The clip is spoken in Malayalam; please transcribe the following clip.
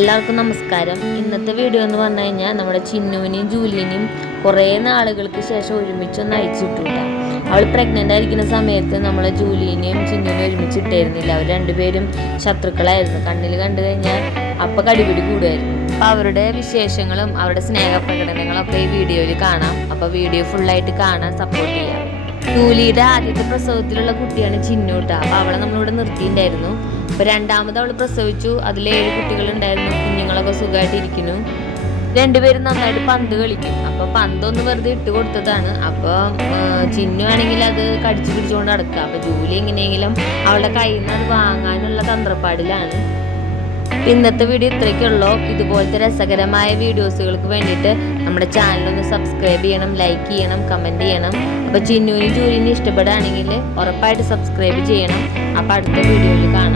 എല്ലാവർക്കും നമസ്കാരം. ഇന്നത്തെ വീഡിയോ എന്ന് പറഞ്ഞു കഴിഞ്ഞാൽ നമ്മുടെ ചിന്നുവിനെയും ജൂലിനെയും കുറേ നാളുകൾക്ക് ശേഷം ഒരുമിച്ചൊന്ന് അയച്ചിട്ടില്ല അവൾ പ്രഗ്നന്റ് ആയിരിക്കുന്ന സമയത്ത് നമ്മളെ ജൂലിനെയും ചിന്നുവിനെയും ഒരുമിച്ച് ഇട്ടായിരുന്നില്ല അവർ രണ്ടുപേരും ശത്രുക്കളായിരുന്നു. കണ്ണിൽ കണ്ടു കഴിഞ്ഞാൽ അപ്പം കടിപിടി കൂടുമായിരുന്നു. അപ്പം അവരുടെ വിശേഷങ്ങളും അവരുടെ സ്നേഹപ്രകടനങ്ങളും ഒക്കെ ഈ വീഡിയോയിൽ കാണാം. അപ്പോൾ വീഡിയോ ഫുള്ളായിട്ട് കാണാൻ സപ്പോർട്ട് ചെയ്യാം. ജൂലിയുടെ ആദ്യത്തെ പ്രസവത്തിലുള്ള കുട്ടിയാണ് ചിന്നു കേട്ടോ അപ്പോൾ അവളെ നമ്മളിവിടെ നിർത്തിയിട്ടുണ്ടായിരുന്നു. അപ്പൊ രണ്ടാമത് അവൾ പ്രസവിച്ചു. അതിൽ ഏഴ് കുട്ടികളുണ്ടായിരുന്നു. കുഞ്ഞുങ്ങളൊക്കെ സുഖമായിട്ട് ഇരിക്കുന്നു. രണ്ടുപേരും നന്നായിട്ട് പന്ത് കളിക്കും. അപ്പൊ പന്തൊന്ന് വെറുതെ ഇട്ട് കൊടുത്തതാണ്. അപ്പൊ ചിന്നു ആണെങ്കിൽ അത് കടിച്ചു പിടിച്ചുകൊണ്ട് നടക്കുക. അപ്പൊ ജൂലി എങ്ങനെയെങ്കിലും അവളുടെ കയ്യിൽ നിന്ന് അത് വാങ്ങാനുള്ള തന്ത്രപ്പാടിലാണ്. ഇന്നത്തെ വീഡിയോ ഇത്രയ്ക്കുള്ളൂ ഇതുപോലത്തെ രസകരമായ വീഡിയോസുകൾക്ക് വേണ്ടിയിട്ട് നമ്മുടെ ചാനൽ ഒന്ന് സബ്സ്ക്രൈബ് ചെയ്യണം ലൈക്ക് ചെയ്യണം കമന്റ് ചെയ്യണം. അപ്പോൾ ചിന്നുവിനും ജൂലിനും ഇഷ്ടപ്പെടുകയാണെങ്കിൽ ഉറപ്പായിട്ട് സബ്സ്ക്രൈബ് ചെയ്യണം. അപ്പോൾ അടുത്ത വീഡിയോയിൽ കാണാം.